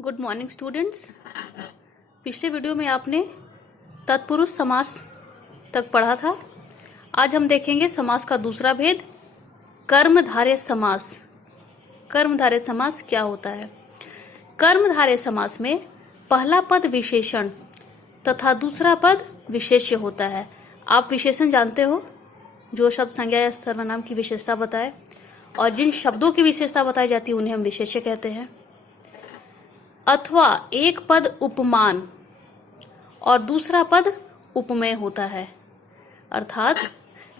Good morning students. पिछले video में आपने तत्पुरुष समास तक पढ़ा था। आज हम देखेंगे समास का दूसरा भेद, कर्मधारय समास। कर्मधारय समास क्या होता है? कर्मधारय समास में पहला पद विशेषण तथा दूसरा पद विशेष्य होता है। आप विशेषण जानते हो, जो शब्द संज्ञा या सर्वनाम की विशेषता बताए, और जिन शब्दों की विशेषता बताई जाती है उन्हें हम विशेष्य कहते हैं। अथवा एक पद उपमान और दूसरा पद उपमेय होता है। अर्थात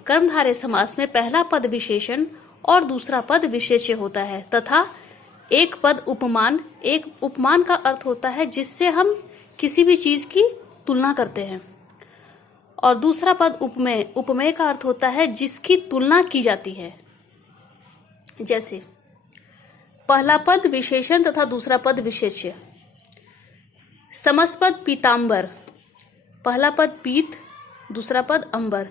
कर्मधारय समास में पहला पद विशेषण और दूसरा पद विशेष्य होता है तथा एक पद उपमान। एक उपमान का अर्थ होता है जिससे हम किसी भी चीज की तुलना करते हैं, और दूसरा पद उपमेय। उपमेय का अर्थ होता है जिसकी तुलना की जाती है। जैसे पहला पद विशेषण तथा दूसरा पद विशेष्य। समस्त पीतांबर, पहला पद पीत, दूसरा पद अंबर।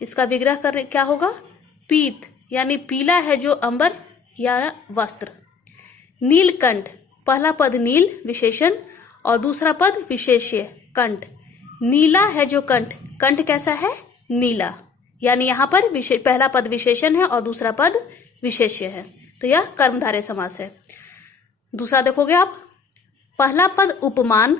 इसका विग्रह करने क्या होगा? पीत यानी पीला है जो अंबर या वस्त्र। नीलकंठ, पहला पद नील विशेषण और दूसरा पद विशेष्य कंठ। नीला है जो कंठ, कंठ कैसा है? नीला। यानी यहाँ पर पहला पद विशेषण है और दूसरा पद विशेष्य है, तो यह कर्मधारय समास है। दूसरा देखोगे आप, पहला पद उपमान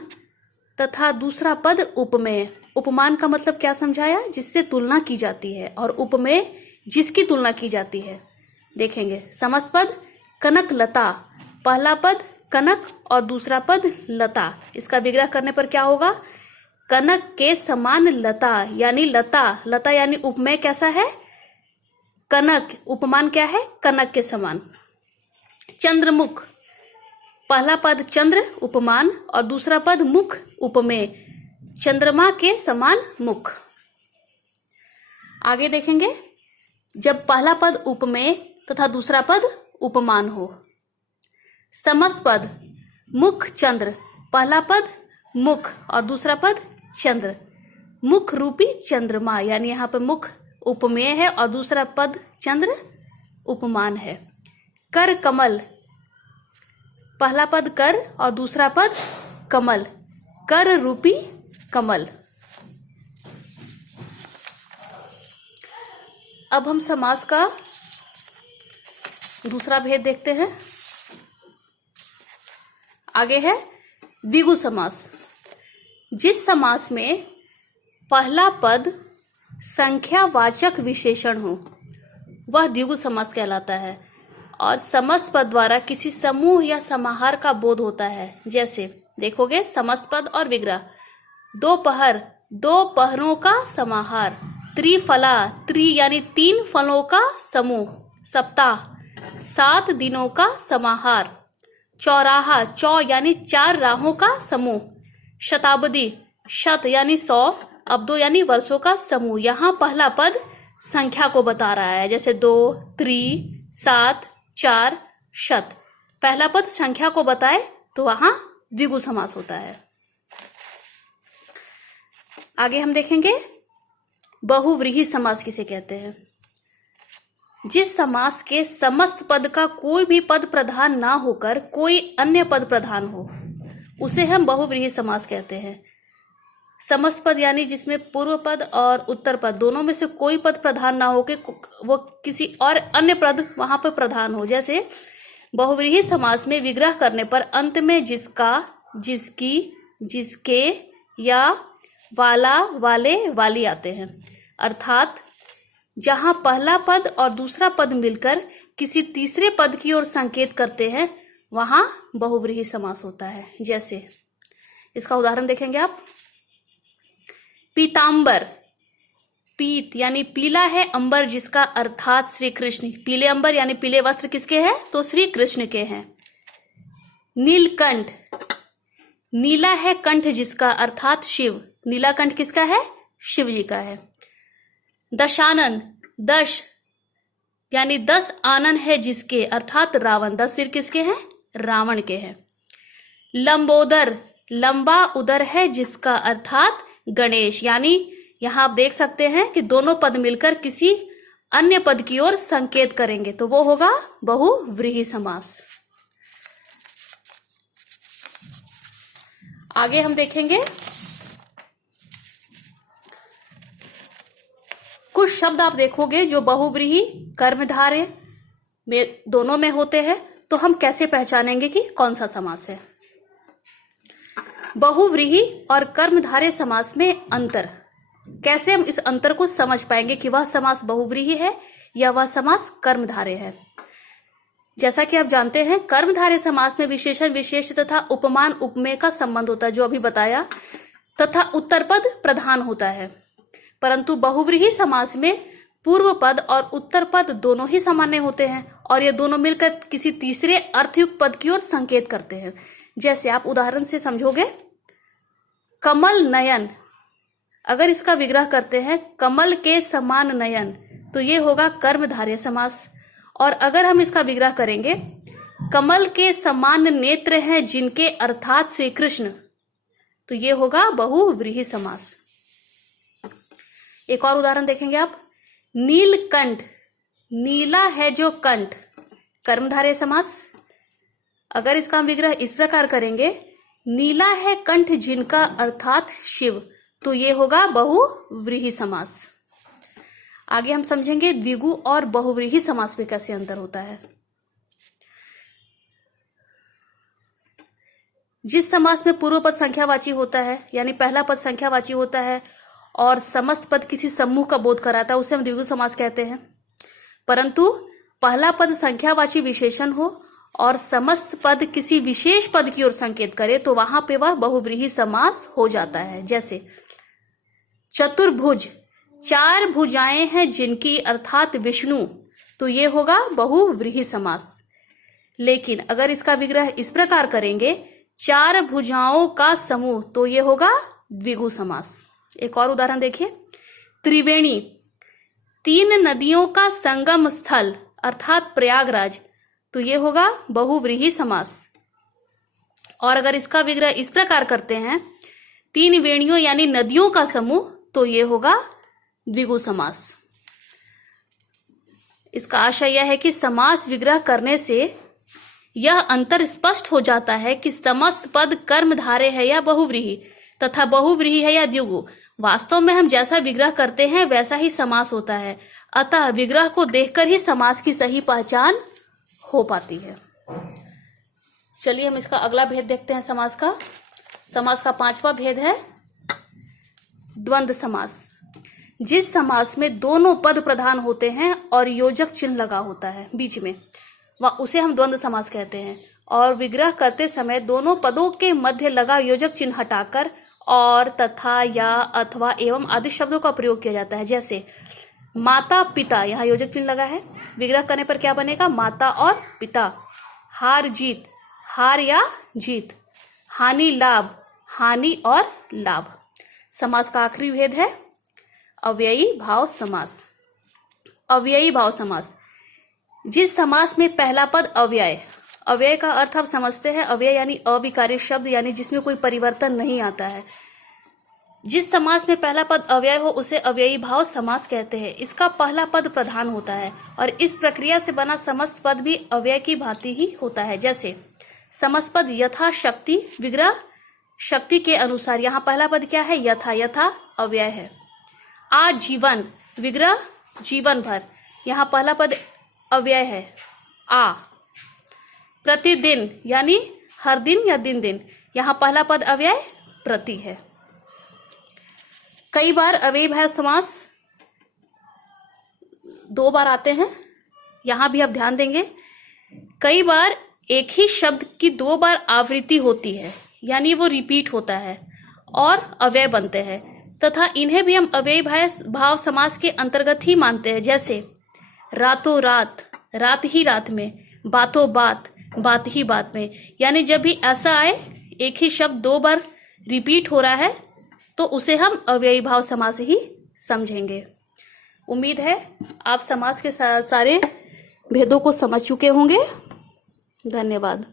तथा दूसरा पद उपमेय। उपमान का मतलब क्या समझाया? जिससे तुलना की जाती है, और उपमेय जिसकी तुलना की जाती है। देखेंगे समस्त पद कनक लता, पहला पद कनक और दूसरा पद लता। इसका विग्रह करने पर क्या होगा? कनक के समान लता, यानी लता। लता यानी उपमेय कैसा है? कनक। उपमान क्या है? कनक के समान। चंद्रमुख, पहला पद चंद्र उपमान और दूसरा पद मुख उपमेय। चंद्रमा के समान मुख। आगे देखेंगे, जब पहला पद उपमेय तथा दूसरा पद उपमान हो। समस्त पद मुख चंद्र, पहला पद मुख और दूसरा पद चंद्र। मुख रूपी चंद्रमा, यानी यहाँ पर मुख उपमेय है और दूसरा पद चंद्र उपमान है। कर कमल, पहला पद कर और दूसरा पद कमल। कर रूपी कमल। अब हम समास का दूसरा भेद देखते हैं। आगे है द्विगु समास। जिस समास में पहला पद संख्यावाचक विशेषण हो वह द्विगु समास कहलाता है, और समस्त पद द्वारा किसी समूह या समाहार का बोध होता है। जैसे देखोगे समस्त पद और विग्रह। दोपहर, दो पहरों का समाहार। त्रिफला, त्रि यानी तीन फलों का समूह। सप्ताह, 7 दिनों का समाहार। चौराहा, चौ यानी 4 राहों का समूह। शताब्दी, शत यानी 100, अब्दो यानी वर्षों का समूह। यहाँ पहला पद संख्या को बता रहा है, जैसे 2, त्रि, 7, 4, शत। पहला पद संख्या को बताए तो वहां द्विगु समास होता है। आगे हम देखेंगे बहुव्रीहि समास किसे कहते हैं। जिस समास के समस्त पद का कोई भी पद प्रधान ना होकर कोई अन्य पद प्रधान हो उसे हम बहुव्रीहि समास कहते हैं। समस्त पद यानी जिसमें पूर्व पद और उत्तर पद दोनों में से कोई पद प्रधान ना हो के वो किसी और अन्य पद वहां पर प्रधान हो। जैसे बहुव्रीहि समास में विग्रह करने पर अंत में जिसका, जिसकी, जिसके या वाला, वाले, वाली आते हैं। अर्थात जहां पहला पद और दूसरा पद मिलकर किसी तीसरे पद की ओर संकेत करते हैं वहां बहुव्रीहि समास होता है। जैसे इसका उदाहरण देखेंगे आप। पीतांबर, पीत यानी पीला है, अंबर जिसका, अर्थात श्री कृष्ण। पीले अंबर यानी पीले वस्त्र किसके हैं? तो श्री कृष्ण के हैं। नीलकंठ, नीला है कंठ जिसका, अर्थात शिव। नीला कंठ किसका है? शिव जी का है। दशानन, दश यानी 10 आनन है जिसके, अर्थात रावण। 10 सिर किसके हैं? रावण के हैं। लंबोदर, लंबा उदर है जिसका, अर्थात गणेश। यानी यहां आप देख सकते हैं कि दोनों पद मिलकर किसी अन्य पद की ओर संकेत करेंगे तो वो होगा बहुव्रीहि समास। आगे हम देखेंगे कुछ शब्द आप देखोगे जो बहुव्रीहि कर्मधारय में दोनों में होते हैं, तो हम कैसे पहचानेंगे कि कौन सा समास है। बहुव्रीहि और कर्मधारय समास में अंतर, कैसे हम इस अंतर को समझ पाएंगे कि वह समास बहुव्रीहि है या वह समास कर्मधारय है। जैसा कि आप जानते हैं, कर्मधारय समास में विशेषण विशेष तथा उपमान उपमेय का संबंध होता है, जो अभी बताया, तथा उत्तरपद प्रधान होता है। परंतु बहुव्रीहि समास में पूर्व पद और उत्तर पद दोनों ही सामान्य होते हैं और ये दोनों मिलकर किसी तीसरे अर्थयुक्त पद की ओर संकेत करते हैं। जैसे आप उदाहरण से समझोगे, कमल नयन, अगर इसका विग्रह करते हैं कमल के समान नयन, तो ये होगा कर्मधारय समास। और अगर हम इसका विग्रह करेंगे कमल के समान नेत्र हैं जिनके अर्थात श्री कृष्ण, तो ये होगा बहुव्रीहि समास। एक और उदाहरण देखेंगे आप, नीलकंठ, नीला है जो कंठ, कर्मधारय समास। अगर इसका हम विग्रह इस प्रकार करेंगे, नीला है कंठ जिनका अर्थात शिव, तो ये होगा बहुव्रीहि समास। आगे हम समझेंगे द्विगु और बहुव्रीहि समास में कैसे अंतर होता है। जिस समास में पूर्व पद संख्यावाची होता है, यानी पहला पद संख्यावाची होता है और समस्त पद किसी समूह का बोध कराता है, उसे हम द्विगु समास कहते हैं। परंतु पहला पद संख्यावाची विशेषण हो और समस्त पद किसी विशेष पद की ओर संकेत करे, तो वहां पे वह बहुव्रीहि समास हो जाता है। जैसे चतुर्भुज, चार भुजाएं हैं जिनकी अर्थात विष्णु, तो ये होगा बहुव्रीहि समास। लेकिन अगर इसका विग्रह इस प्रकार करेंगे, चार भुजाओं का समूह, तो ये होगा द्विगु समास। एक और उदाहरण देखिए, त्रिवेणी, तीन नदियों का संगम स्थल अर्थात प्रयागराज, तो ये होगा बहुव्रीहि समास। और अगर इसका विग्रह इस प्रकार करते हैं, तीन वेणियों यानी नदियों का समूह, तो ये होगा द्विगु समास। इसका आशय यह है कि समास विग्रह करने से यह अंतर स्पष्ट हो जाता है कि समस्त पद कर्मधारय है या बहुव्रीहि, तथा बहुव्रीहि है या द्विगु। वास्तव में हम जैसा विग्रह करते हैं वैसा ही समास होता है, अतः विग्रह को देखकर ही समास की सही पहचान हो पाती है। चलिए हम इसका अगला भेद देखते हैं समास का। समास का पांचवा भेद है द्वंद्व समास। जिस समास में दोनों पद प्रधान होते हैं और योजक चिन्ह लगा होता है बीच में, वह उसे हम द्वंद्व समास कहते हैं। और विग्रह करते समय दोनों पदों के मध्य लगा योजक चिन्ह हटाकर और, तथा, या, अथवा, एवं आदि शब्दों का प्रयोग किया जाता है। जैसे माता पिता, यहाँ योजक चिन्ह लगा है, विग्रह करने पर क्या बनेगा, माता और पिता। हार जीत, हार या जीत। हानि लाभ, हानि और लाभ। समास का आखिरी भेद है अव्ययी भाव समास। अव्ययी भाव समास, जिस समास में पहला पद अव्यय, अव्यय का अर्थ आप समझते हैं, अव्यय यानी अविकारी शब्द, यानी जिसमें कोई परिवर्तन नहीं आता है। जिस समास में पहला पद अव्यय हो उसे अव्ययी भाव समास कहते हैं। इसका पहला पद प्रधान होता है और इस प्रक्रिया से बना समस्त पद भी अव्यय की भांति ही होता है। जैसे समस्त पद यथा शक्ति, विग्रह शक्ति के अनुसार, यहाँ पहला पद क्या है, यथा, यथा अव्यय है। आजीवन, विग्रह जीवन भर, यहाँ पहला पद अव्यय है, आ। प्रतिदिन यानी हर दिन या दिन दिन, यहाँ पहला पद अव्यय प्रति है। कई बार अव्ययी भाव समास दो बार आते हैं, यहां भी आप ध्यान देंगे। कई बार एक ही शब्द की दो बार आवृत्ति होती है, यानी वो रिपीट होता है और अव्यय बनते हैं, तथा इन्हें भी हम अव्ययी भाव समास के अंतर्गत ही मानते हैं। जैसे रातों रात, रात ही रात में, बातों बात, बात ही बात में। यानी जब भी ऐसा आए, एक ही शब्द दो बार रिपीट हो रहा है, तो उसे हम अव्ययी भाव समास ही समझेंगे। उम्मीद है आप समास के सारे भेदों को समझ चुके होंगे। धन्यवाद।